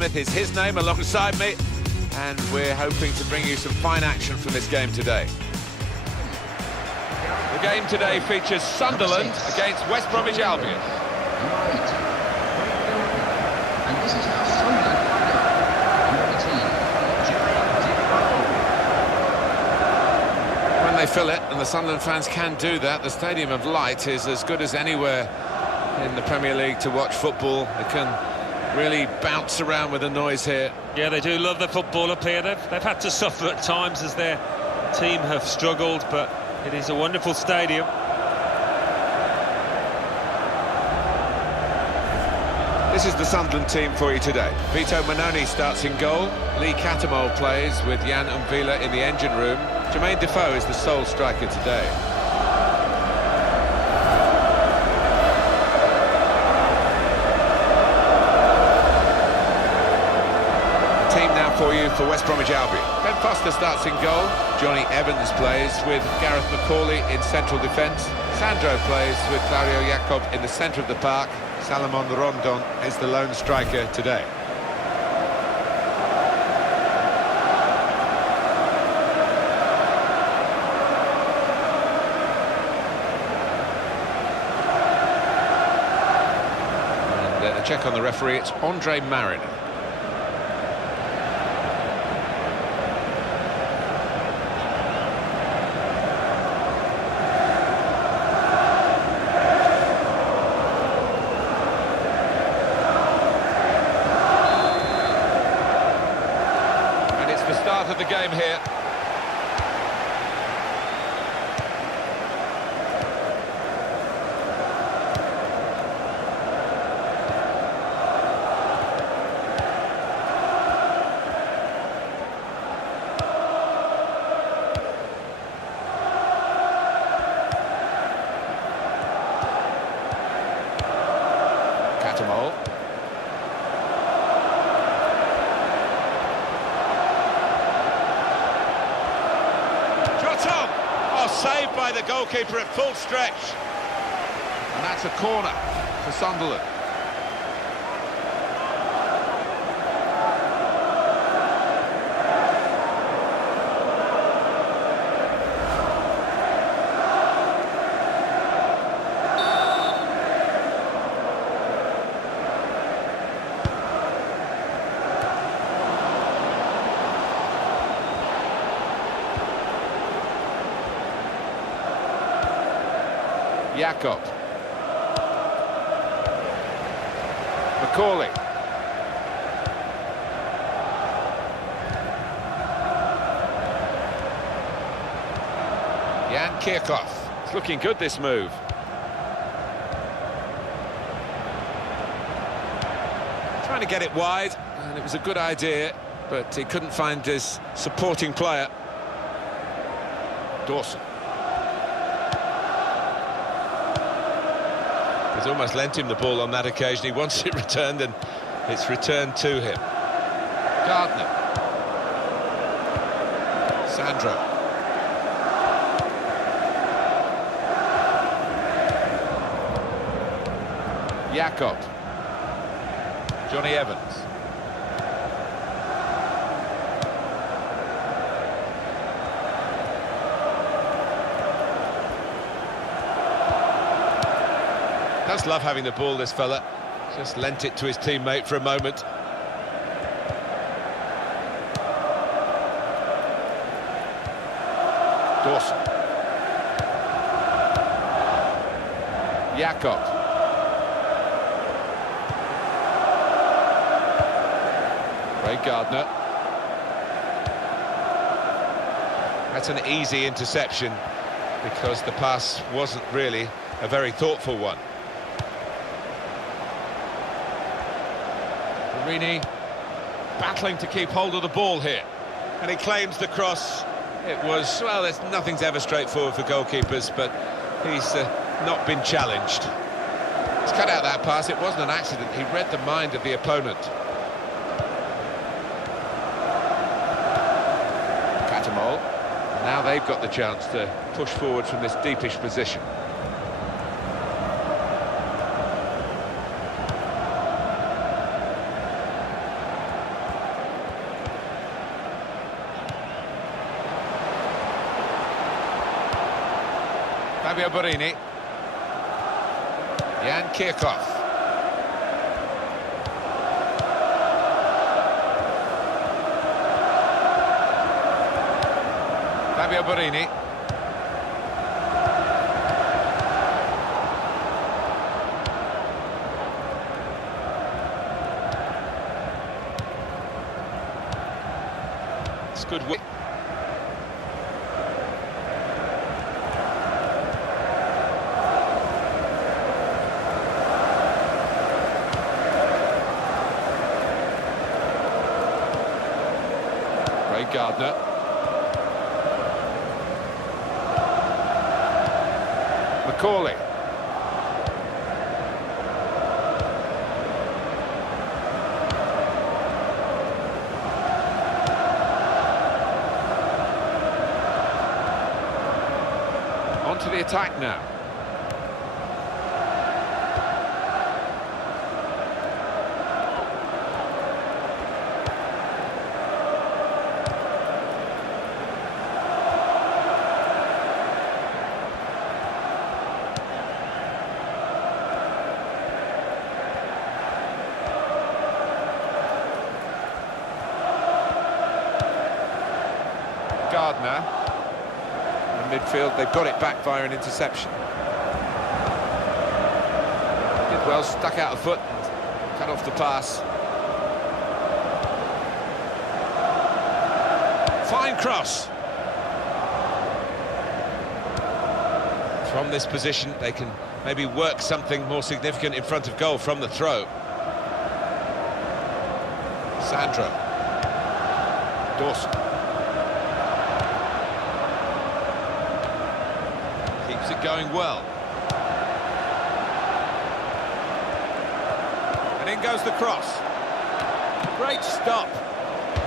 Smith is his name alongside me, and we're hoping to bring you some fine action from this game today. The game today features Sunderland against West Bromwich Albion. And this is how Sunderland find out. Number 18, When they fill it, and the Sunderland fans can do that, the Stadium of Light is as good as anywhere in the Premier League to watch football. They can really bounce around with the noise here. Yeah, they do love the football up here. They've had to suffer at times as their team have struggled, but it is a wonderful stadium. This is the Sunderland team for you today. Vito Manoni starts in goal. Lee Catamol plays with Jan Umvila in the engine room. Jermaine Defoe is the sole striker today. Team now for you for West Bromwich Albion. Ben Foster starts in goal. Johnny Evans plays with Gareth McCauley in central defence. Sandro plays with Claudio Jacob in the centre of the park. Salomon Rondon is the lone striker today. And a check on the referee, it's Andre Mariner. The start of the game here. Catamol. Saved by the goalkeeper at full stretch. And that's a corner for Sunderland. Jacob. McCauley. Jan Kirchhoff. It's looking good, this move. Trying to get it wide, and it was a good idea, but he couldn't find his supporting player. Dawson. He's almost lent him the ball on that occasion. He wants it returned, and it's returned to him. Gardner. Sandro. Jacob. Johnny Evans. Does love having the ball, this fella. Just lent it to his teammate for a moment. Dawson. Jacob. Ray Gardner. That's an easy interception because the pass wasn't really a very thoughtful one. Marini battling to keep hold of the ball here, and he claims the cross. It was, well, nothing's ever straightforward for goalkeepers, but he's not been challenged. He's cut out that pass. It wasn't an accident. He read the mind of the opponent. Catamol. Now they've got the chance to push forward from this deepish position. Fabio Borini. Jan Kirchhoff. Fabio Borini. It's good work. Gardner. McCauley. On to the attack now. Gardner in midfield, they've got it back via an interception. Did well, stuck out a foot and cut off the pass. Fine cross. From this position they can maybe work something more significant in front of goal from the throw. Sandro. Dawson. Keeps it going well. And in goes the cross. Great stop.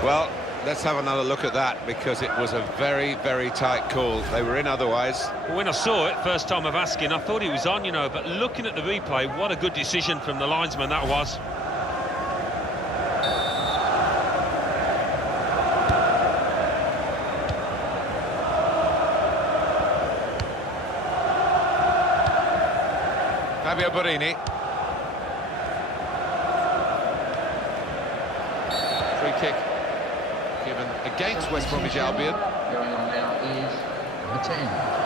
Well, let's have another look at that, because it was a very, very tight call. They were in otherwise. Well, when I saw it, first time of asking, I thought he was on, you know, but looking at the replay, what a good decision from the linesman that was. Fabio Borini. Free kick given against West Bromwich Albion. Going on now is number 10.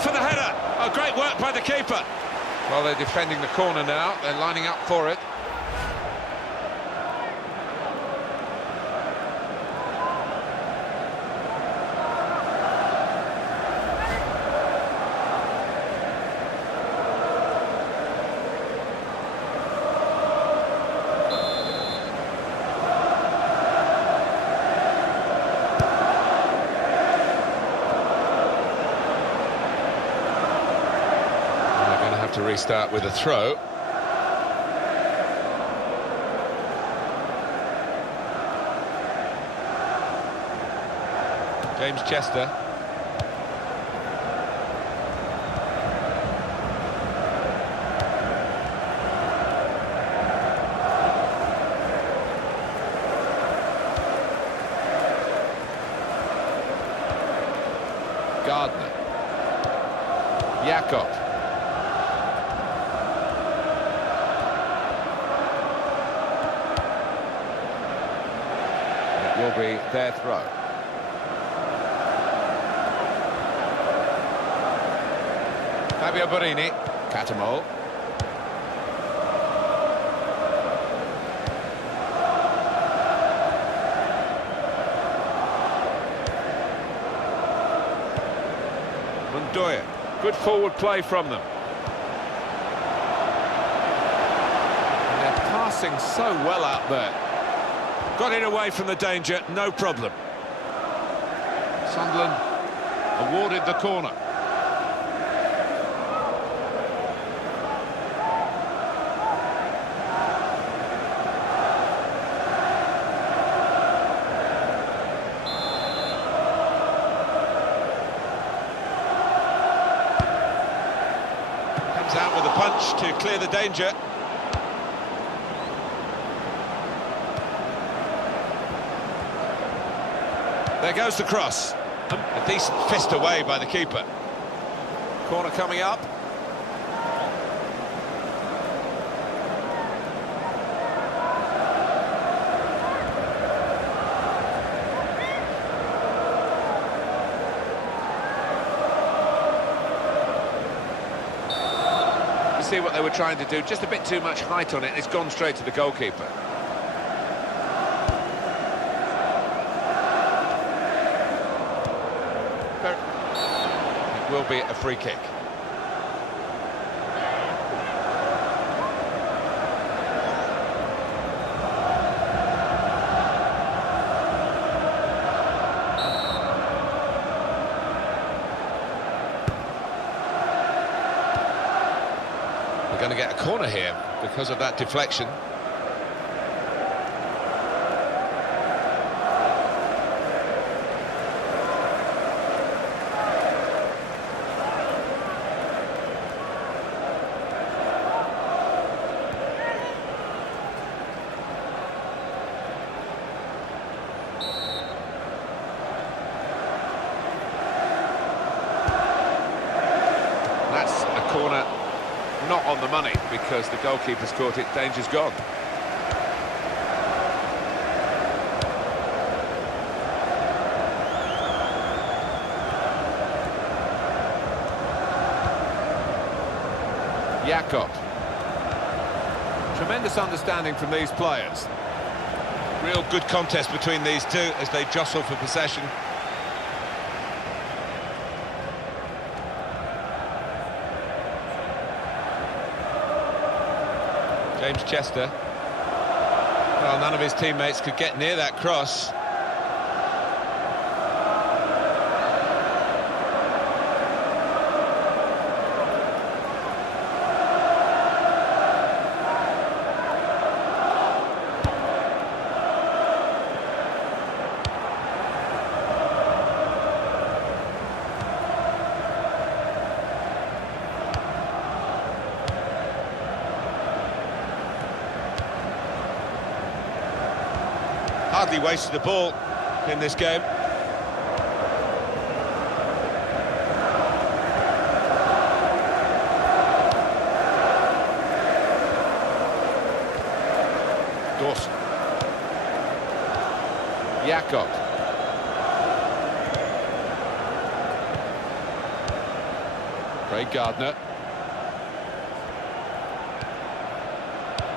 For the header. Oh, great work by the keeper. Well, they're defending the corner now. They're lining up for it. To restart with a throw. James Chester. Gardner. Jakob. Will be their throw. Fabio Borini, Catamol. Montoya. Good forward play from them. And they're passing so well out there. Got it away from the danger, no problem. Sunderland awarded the corner. Comes out with a punch to clear the danger. There goes the cross. A decent fist away by the keeper. Corner coming up. You see what they were trying to do, just a bit too much height on it, and it's gone straight to the goalkeeper. Will be a free kick. We're going to get a corner here because of that deflection. That's a corner not on the money because the goalkeeper's caught it, danger's gone. Jakob. Tremendous understanding from these players. Real good contest between these two as they jostle for possession. James Chester. Well, none of his teammates could get near that cross. Hardly wasted the ball in this game. Dawson. Jakob. Craig Gardner.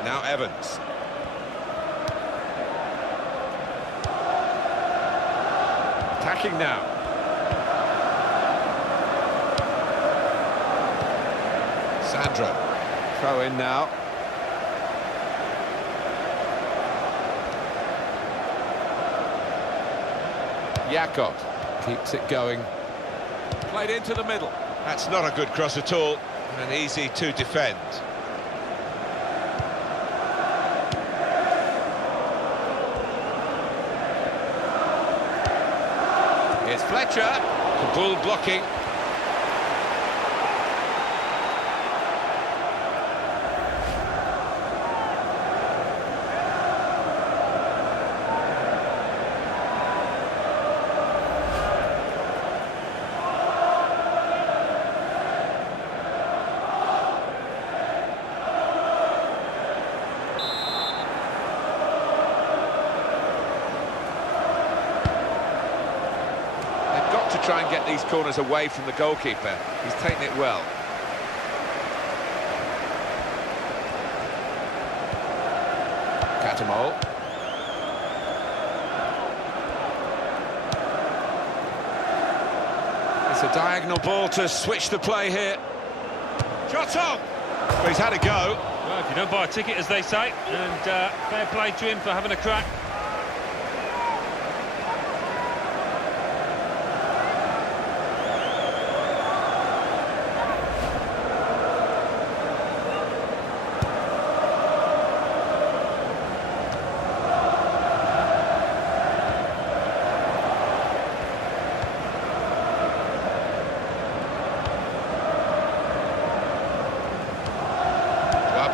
Now Evans. Attacking now. Sandro. Throw in now. Jakob keeps it going. Played into the middle. That's not a good cross at all, and easy to defend. Here's Fletcher. Kabul blocking. Try and get these corners away from the goalkeeper. He's taken it well. Catamol. This It's a diagonal ball to switch the play here. Shot on! But he's had a go. Well, if you don't buy a ticket, as they say, and fair play to him for having a crack.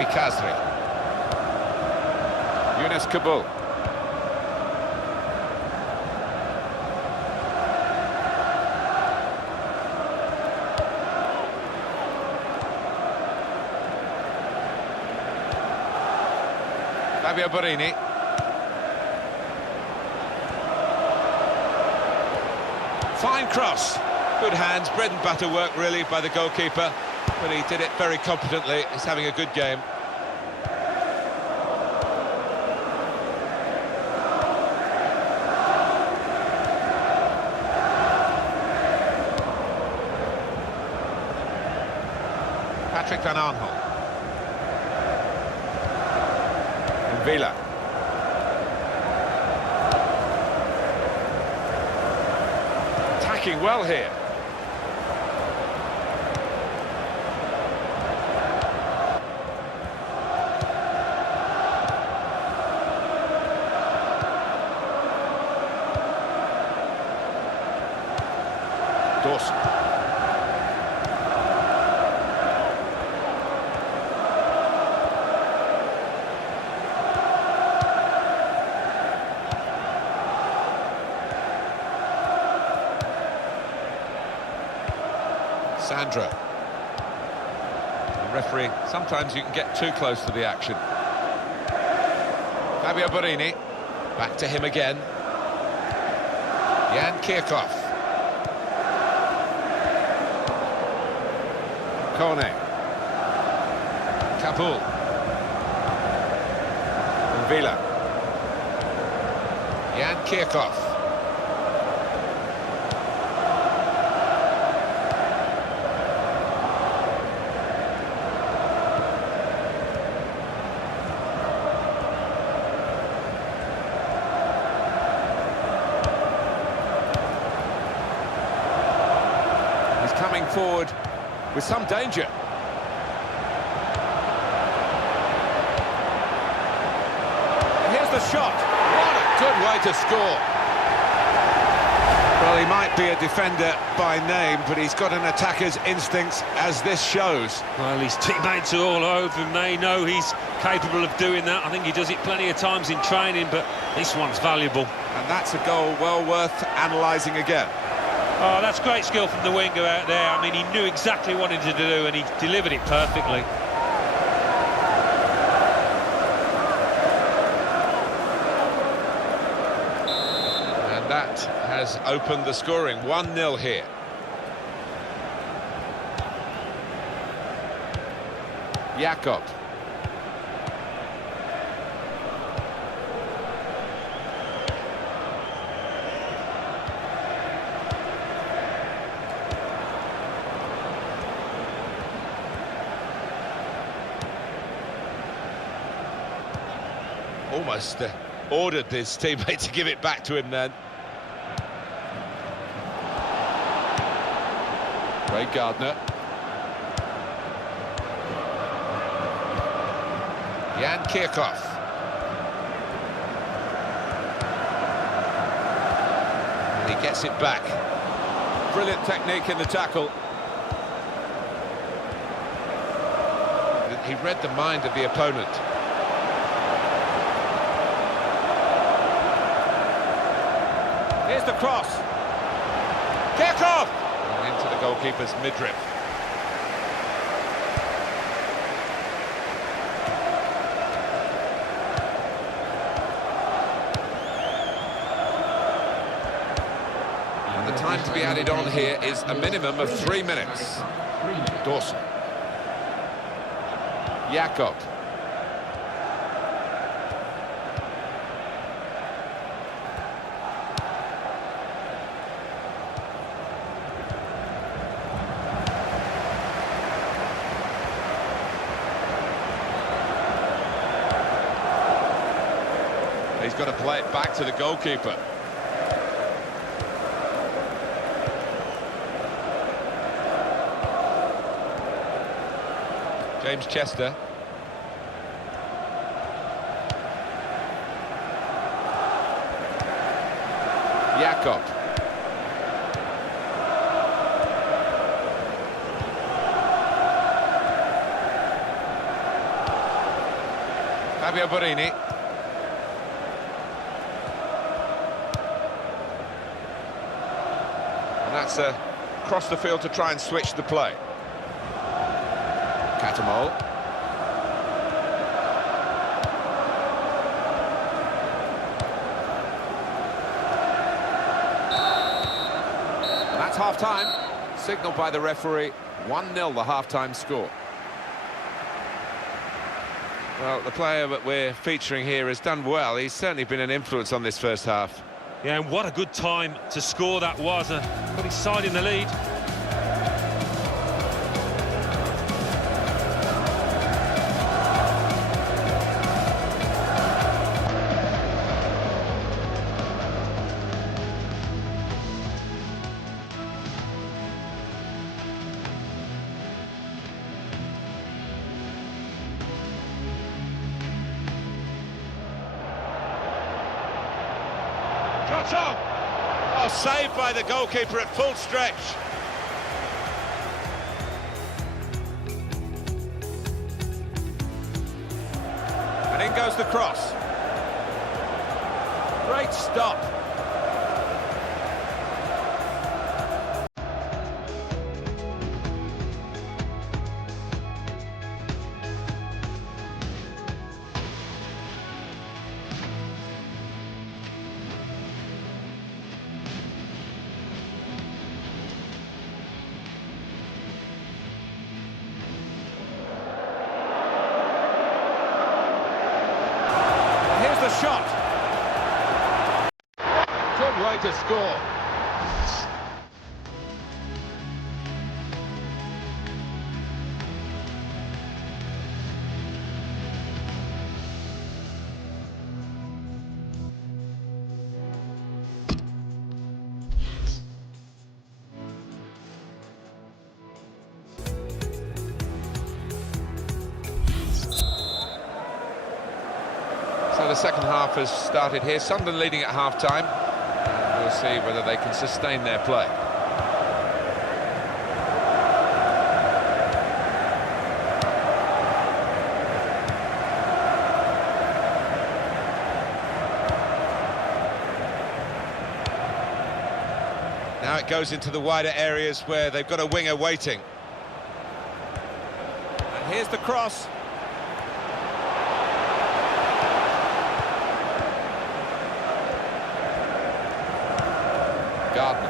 Kazri. Yunus Kabul. Fabio Borini. Fine cross. Good hands, bread and butter work really by the goalkeeper, but he did it very competently. He's having a good game. Patrick Van Aanholt. And Villa. Attacking well here. Dawson. Sandro. The referee, sometimes you can get too close to the action. Fabio Borini. Back to him again. Jan Kirchhoff. Kone. Kabul. And Villa. Jan Kirchhoff. He's coming forward with some danger. And here's the shot. What a good way to score. Well, he might be a defender by name, but he's got an attacker's instincts, as this shows. Well, his teammates are all over him. They know he's capable of doing that. I think he does it plenty of times in training, but this one's valuable. And that's a goal well worth analysing again. Oh, that's great skill from the winger out there. I mean, he knew exactly what he wanted to do, and he delivered it perfectly. And that has opened the scoring. 1-0 here. Jakob. Almost ordered his teammate to give it back to him then. Ray Gardner. Jan Kirchhoff. And he gets it back. Brilliant technique in the tackle. He read the mind of the opponent. Here's the cross. Kirchhoff! Into the goalkeeper's midriff. And the time to be added on here is a minimum of 3 minutes. Dawson. Jakob. got to play it back to the goalkeeper. James Chester. Jakob. Fabio Borini. And that's across the field to try and switch the play. Catamol. That's half-time. Signalled by the referee. 1-0 the half-time score. Well, the player that we're featuring here has done well. He's certainly been an influence on this first half. Yeah, and what a good time to score that was. Put his side in the lead. Oh, saved by the goalkeeper at full stretch. And in goes the cross. Great stop. Shot. Good way to score. So the second half has started here. Sunderland leading at half-time. We'll see whether they can sustain their play. Now it goes into the wider areas where they've got a winger waiting. And here's the cross. Gardner.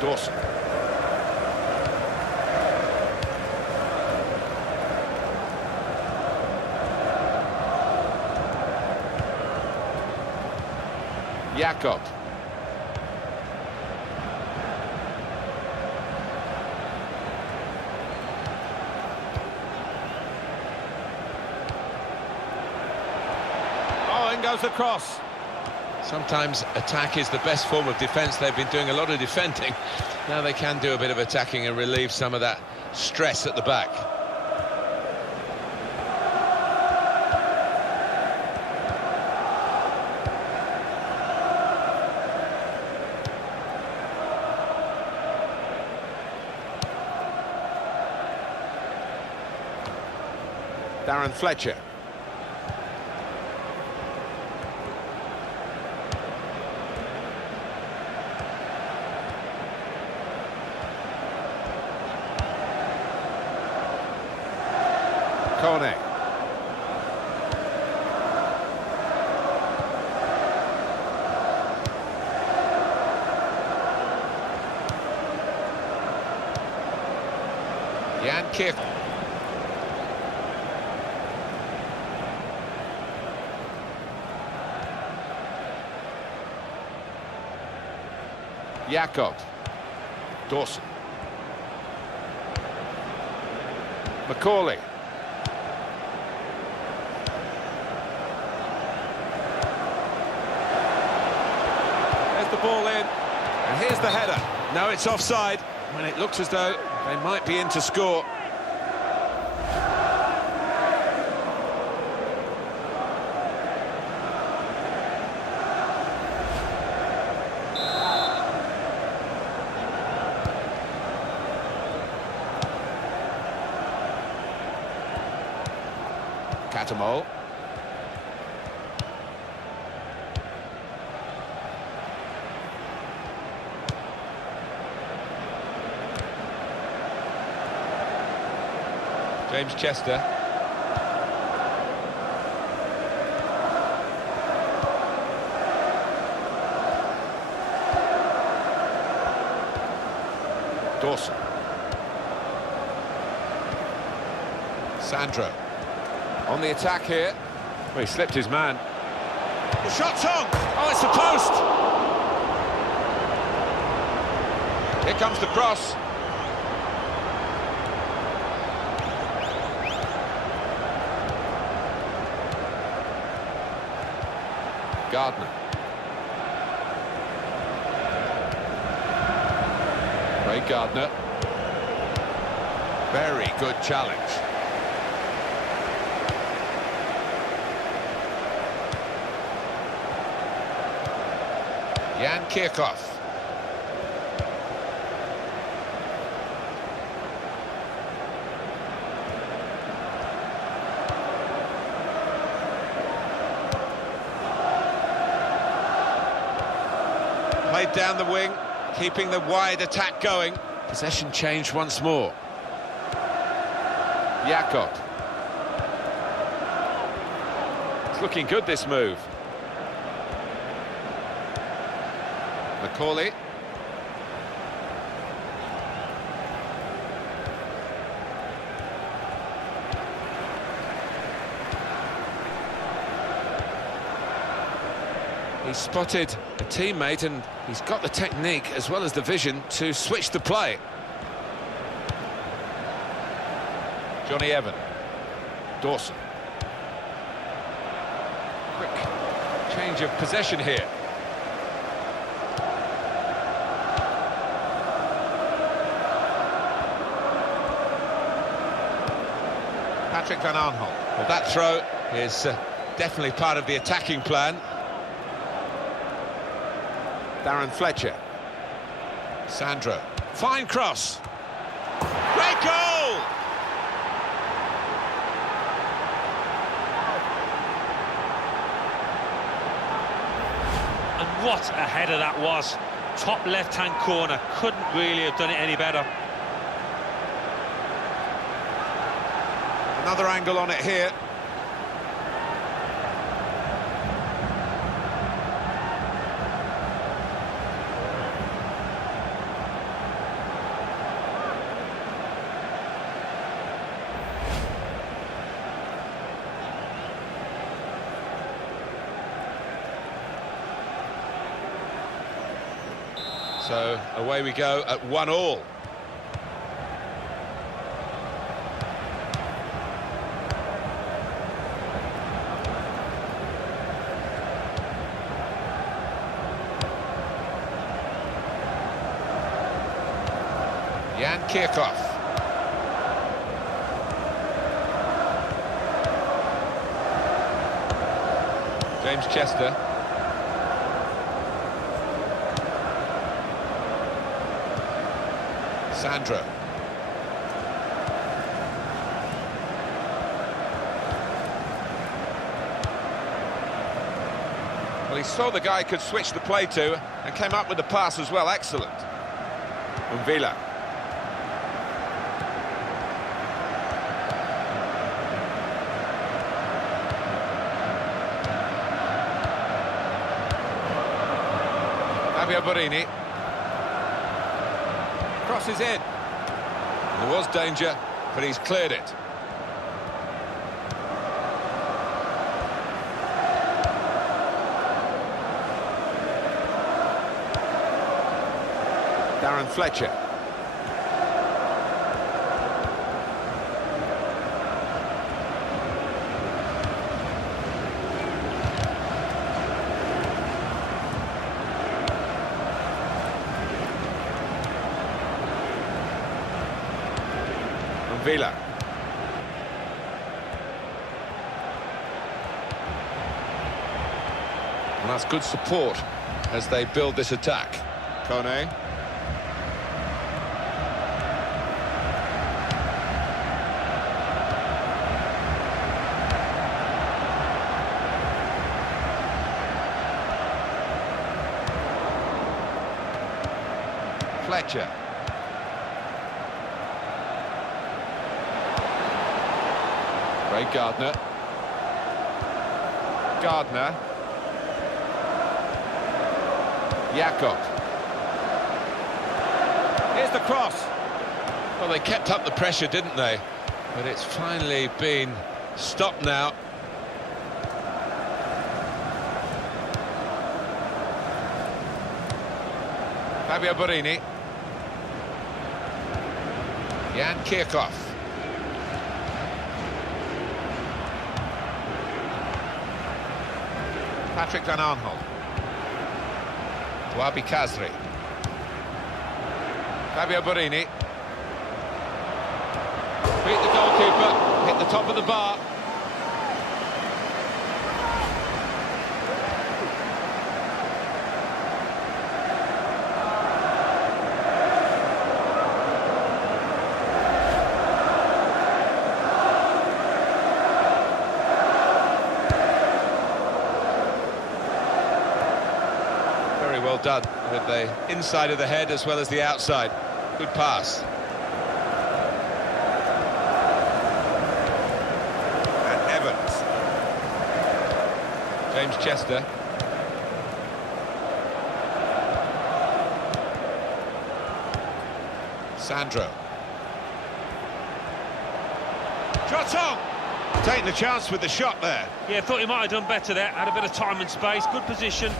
Dawson. Jakob. Oh, in goes the cross. Sometimes attack is the best form of defence. They've been doing a lot of defending. Now they can do a bit of attacking and relieve some of that stress at the back. Darren Fletcher. Kone. Jan Kiff. Jakob. Dawson. Macaulay. the ball in, and here's the header. No, it's offside, when it looks as though they might be in to score. Catamol. James Chester. Dawson. Sandro. On the attack here. Well, he slipped his man. The shot's on! Oh, it's the post! Here comes the cross. Gardner. Ray Gardner. Very good challenge. Jan Kirchhoff. Played down the wing, keeping the wide attack going. Possession changed once more. Jakob. It's looking good, this move. Macaulay. He's spotted a teammate and he's got the technique as well as the vision to switch the play. Johnny Evan. Dawson. Quick change of possession here. Patrick Van Aanholt. Well, that throw is definitely part of the attacking plan. Darren Fletcher. Sandro. Fine cross. Great goal! And what a header that was. Top left-hand corner. Couldn't really have done it any better. Another angle on it here. So away we go at 1-1. Jan Kirchhoff. James Chester. Sandro. Well, he saw the guy could switch the play to and came up with the pass as well. Excellent. Umvila. Fabio Borini. Crosses in. There was danger, but he's cleared it. Darren Fletcher. Villa. And that's good support as they build this attack. Kone. Fletcher. Craig Gardner. Gardner. Jakob. Here's the cross. Well, they kept up the pressure, didn't they? But it's finally been stopped now. Fabio Borini. Jan Kirchhoff. Patrick Van Aanholt. Wabi Kazri. Fabio Borini. Beat the goalkeeper, hit the top of the bar. Well done with the inside of the head as well as the outside. Good pass. And Evans. James Chester. Sandro. Shot on! Taking the chance with the shot there. Yeah, thought he might have done better there. Had a bit of time and space, good position.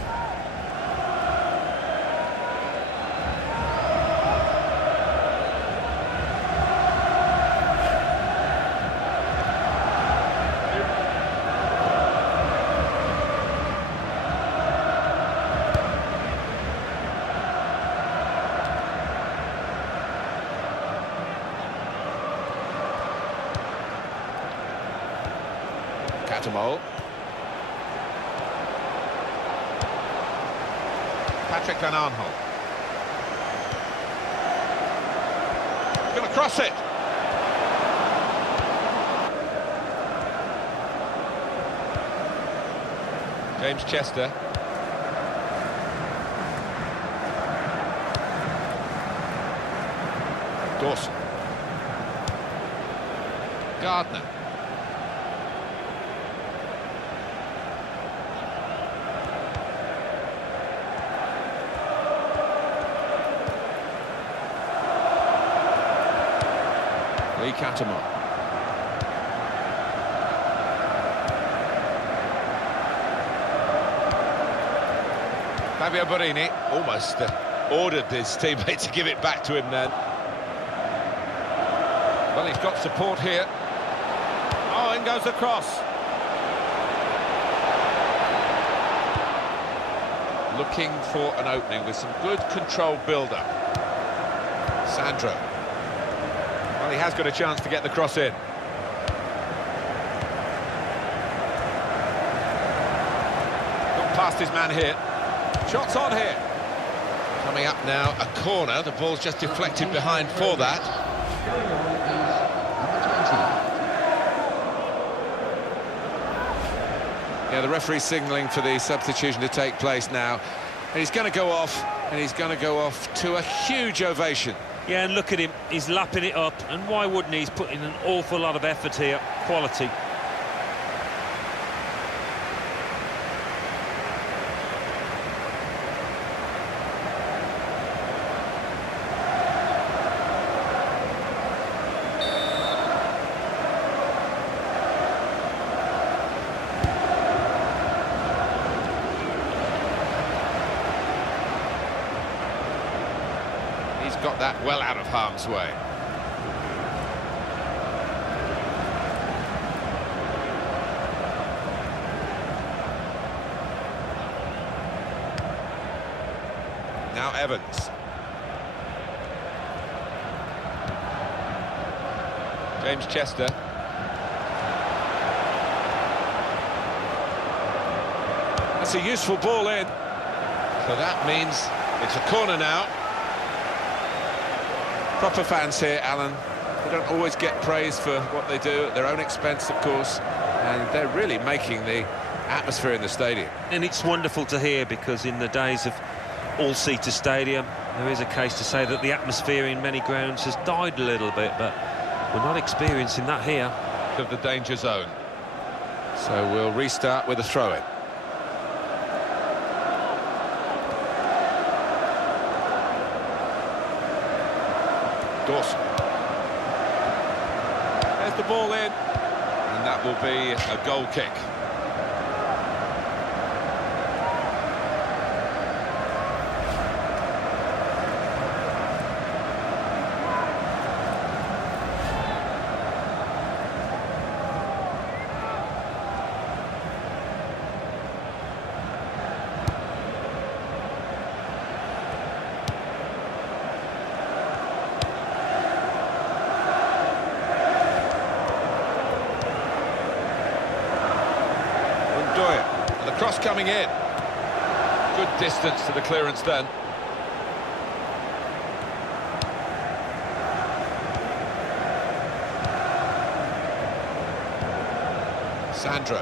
Cattermole. Patrick Van Aanholt. Going to cross it. James Chester. Dawson. Gardner. Lee Cattermole. Fabio Borini almost ordered his teammate to give it back to him then. Well, he's got support here. Oh, in goes the cross. Looking for an opening with some good controlled build-up. Sandro. Well, he has got a chance to get the cross in. Got past his man here. Shots on here. Coming up now, a corner. The ball's just deflected behind for that. Yeah, the referee's signalling for the substitution to take place now. And he's going to go off, and he's going to go off to a huge ovation. Yeah, and look at him, he's lapping it up, and why wouldn't he? He's putting an awful lot of effort here, quality. Got that well out of harm's way. Now Evans. James Chester. That's a useful ball in. So that means it's a corner now. Proper fans here, Alan. They don't always get praise for what they do at their own expense, of course, and they're really making the atmosphere in the stadium. And it's wonderful to hear, because in the days of all-seater stadium, there is a case to say that the atmosphere in many grounds has died a little bit, but we're not experiencing that here. Of the danger zone. So we'll restart with a throw-in. Dawson. There's the ball in, and that will be a goal kick. The cross coming in. Good distance to the clearance then. Sandro.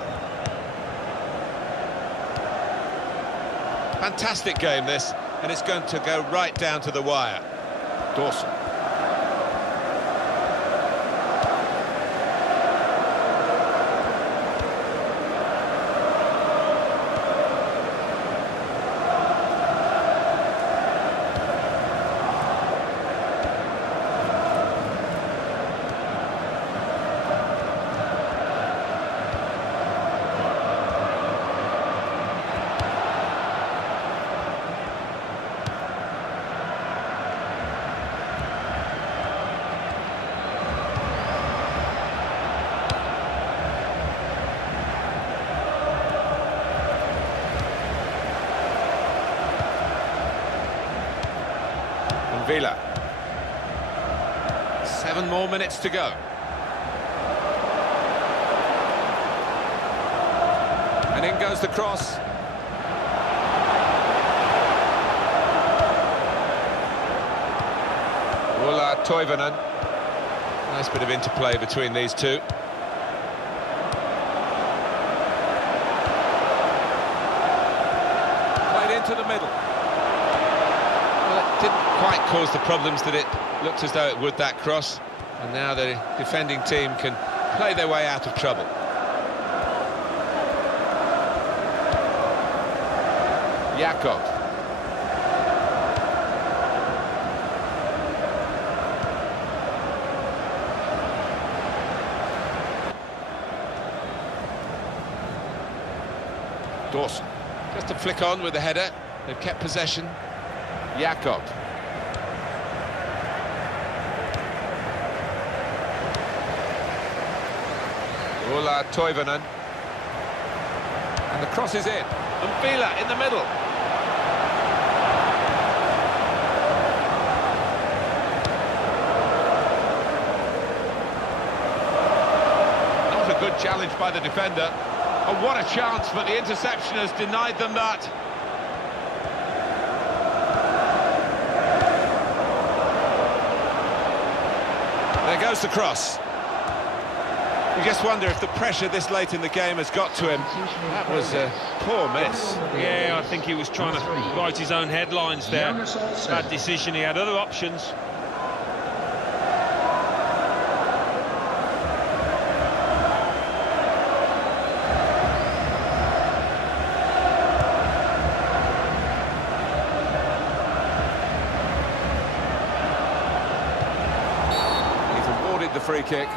Fantastic game this, and it's going to go right down to the wire. Dawson. Villa. 7 more minutes to go. And in goes the cross. Ulla Toivonen. Nice bit of interplay between these two. Played into the middle. Didn't quite cause the problems that it looked as though it would, that cross, and now the defending team can play their way out of trouble. Jakob. Dawson. Just a flick on with the header. They've kept possession. Jakob. Ulla Toivonen. And the cross is in. And Villa in the middle. Not a good challenge by the defender. Oh, what a chance, but the interception has denied them that. There goes the cross. You just wonder if the pressure this late in the game has got to him. That was a poor miss. Yeah, I think he was trying to write his own headlines there. Bad decision, he had other options. The free kick.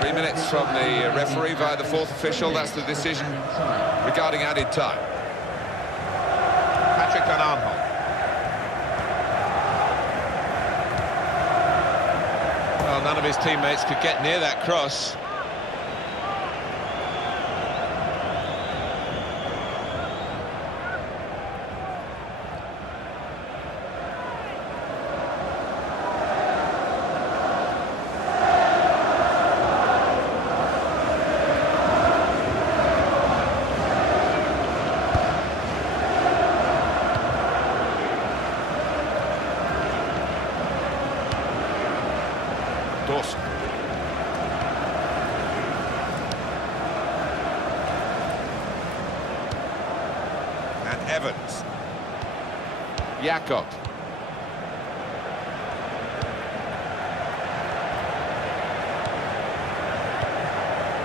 3 minutes from the referee via the fourth official. That's the decision regarding added time. Patrick Van Aanholt. Well, none of his teammates could get near that cross. Dawson. And Evans. Jakob.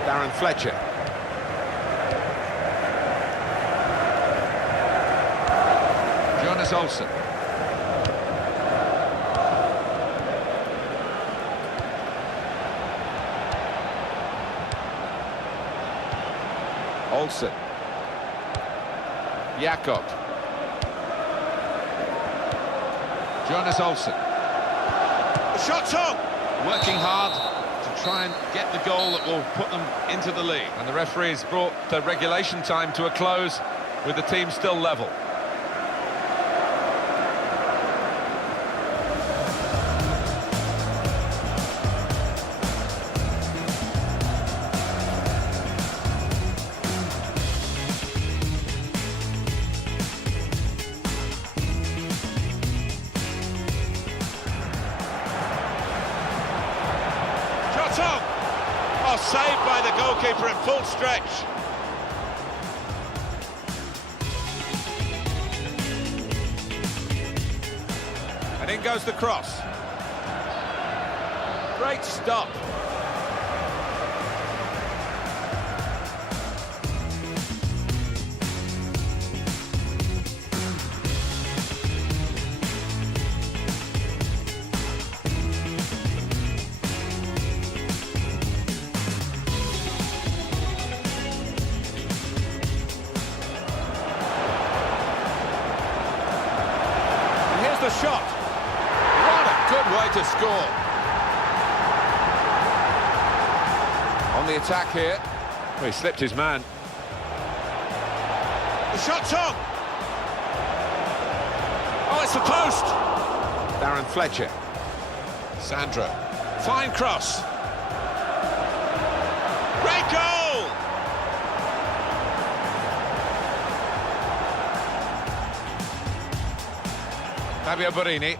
Darren Fletcher. Jonas Olsen. Olsen. Jakob. Jonas Olsen. The shot's on! Working hard to try and get the goal that will put them into the lead. And the referee's brought the regulation time to a close with the team still level. Oh, saved by the goalkeeper at full stretch. And in goes the cross. Great stop. The shot. What a good way to score. On the attack here. Well, he slipped his man. The shot's on. Oh, it's the post. Darren Fletcher. Sandro. Fine cross. Great goal. Fabio Borini.